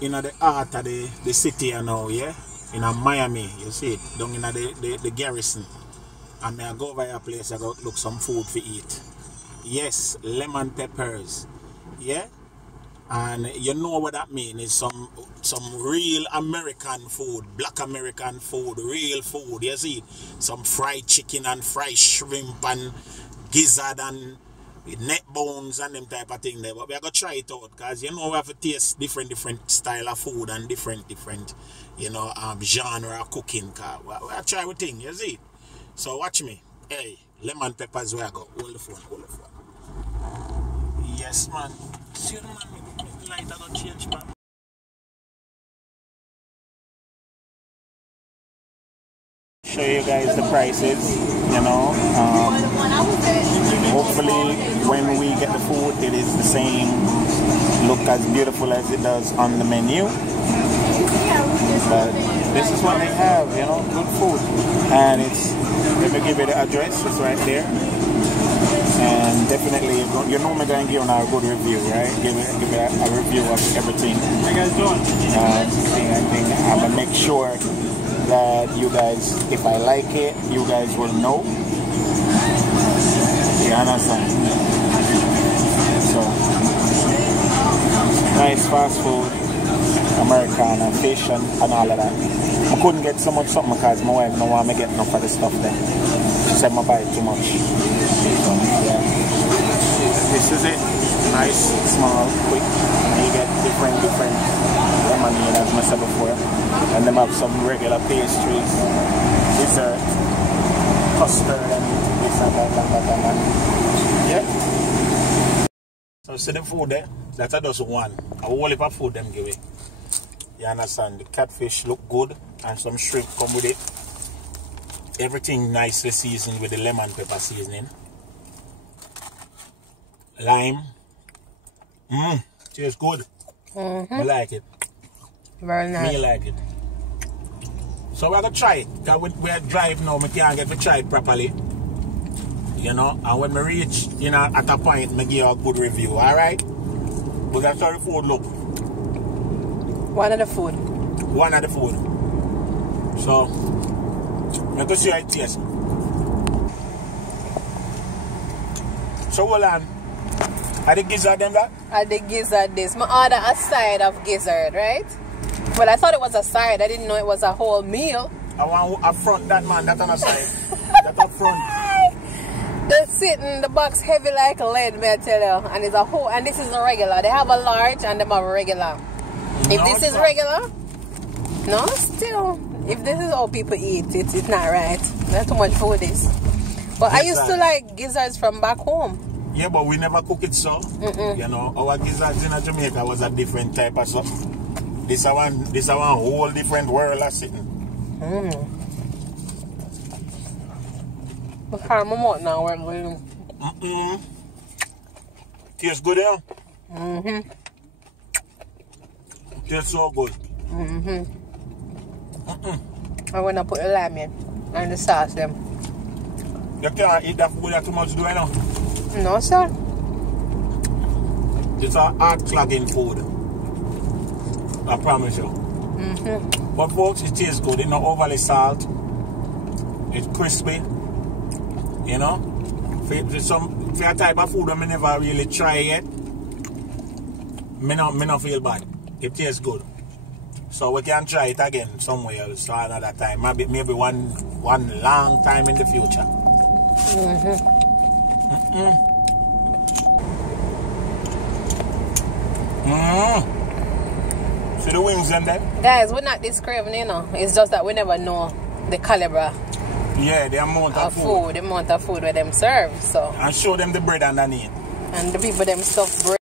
in the heart of the city now, yeah? In Miami, you see it, down in the garrison. And I go over a place, I go look some food to eat. Yes, lemon peppers, yeah? And you know what that means, is some real American food, black American food, real food, you see? Some fried chicken and fried shrimp and gizzard and neck bones and them type of thing there. But we are going to try it out, because you know we have to taste different style of food and different you know, genre of cooking. We are try everything, you see? So watch me. Hey, lemon peppers where I go. Hold the phone. Yes, man. See, man, light I don't change, man. Show you guys the prices, you know. Hopefully when we get the food it is the same look as beautiful as it does on the menu. But this is what they have, you know, good food. And it's, let me give you the address, it's right there. And definitely, you know me going to give a good review, right? Give me a review of everything. How you guys doing? I think I'm going to make sure that you guys, if I like it, you guys will know. You understand? So, nice fast food, Americana, fish and all of that. I couldn't get so much something because my wife don't want me to get enough of the stuff there. She said I buy too much. So, yeah. This is it. Nice, small, quick. And you get different lemonade as I said before. And them have some regular pastries, dessert, custard and this and that. Yeah. So see the food there? That's just one. A whole heap of food them give it. You understand? The catfish look good and some shrimp come with it. Everything nicely seasoned with the lemon pepper seasoning. Lime. Tastes good. I like it. Very nice. Me like it. So we're going to try it. Because we're driving now, we can't get to try it properly. You know, and when we reach, you know, at a point, we give you a good review, alright? But that's how the food look. One of the food. One of the food. So, let us see how it tastes. So hold on. Are the gizzard them that? Are the gizzard this? My order a side of gizzard, right? Well, I thought it was a side. I didn't know it was a whole meal. I want to affront that man, that on the side. That up front. They're sitting, the box heavy like lead, may I tell you. And it's a whole, and this is a regular. They have a large and they have a regular. If this is regular, no, still. If this is how people eat, it's not right. Not too much food is. But I used to like gizzards from back home. Yeah, but we never cook it so. You know, our gizzards in Jamaica was a different type of stuff. This is one whole different world of sitting. Look how my mouth now we're going. Tastes good, yeah? Tastes so good. I'm gonna put the lime in and the sauce them. You can't eat that food that too much, do you know? No, sir. It's a heart clogging food. I promise you. But folks, it tastes good. It's not overly salt. It's crispy. You know? For a type of food that I never really try yet, me not feel bad. It tastes good. So we can try it again somewhere else or another time. Maybe one long time in the future. See the wings in there? Guys, we're not this craving, you know. It's just that we never know the caliber. Yeah, the amount of food. The amount of food where them serve. So. And show them the bread underneath. And the people them stuff bread.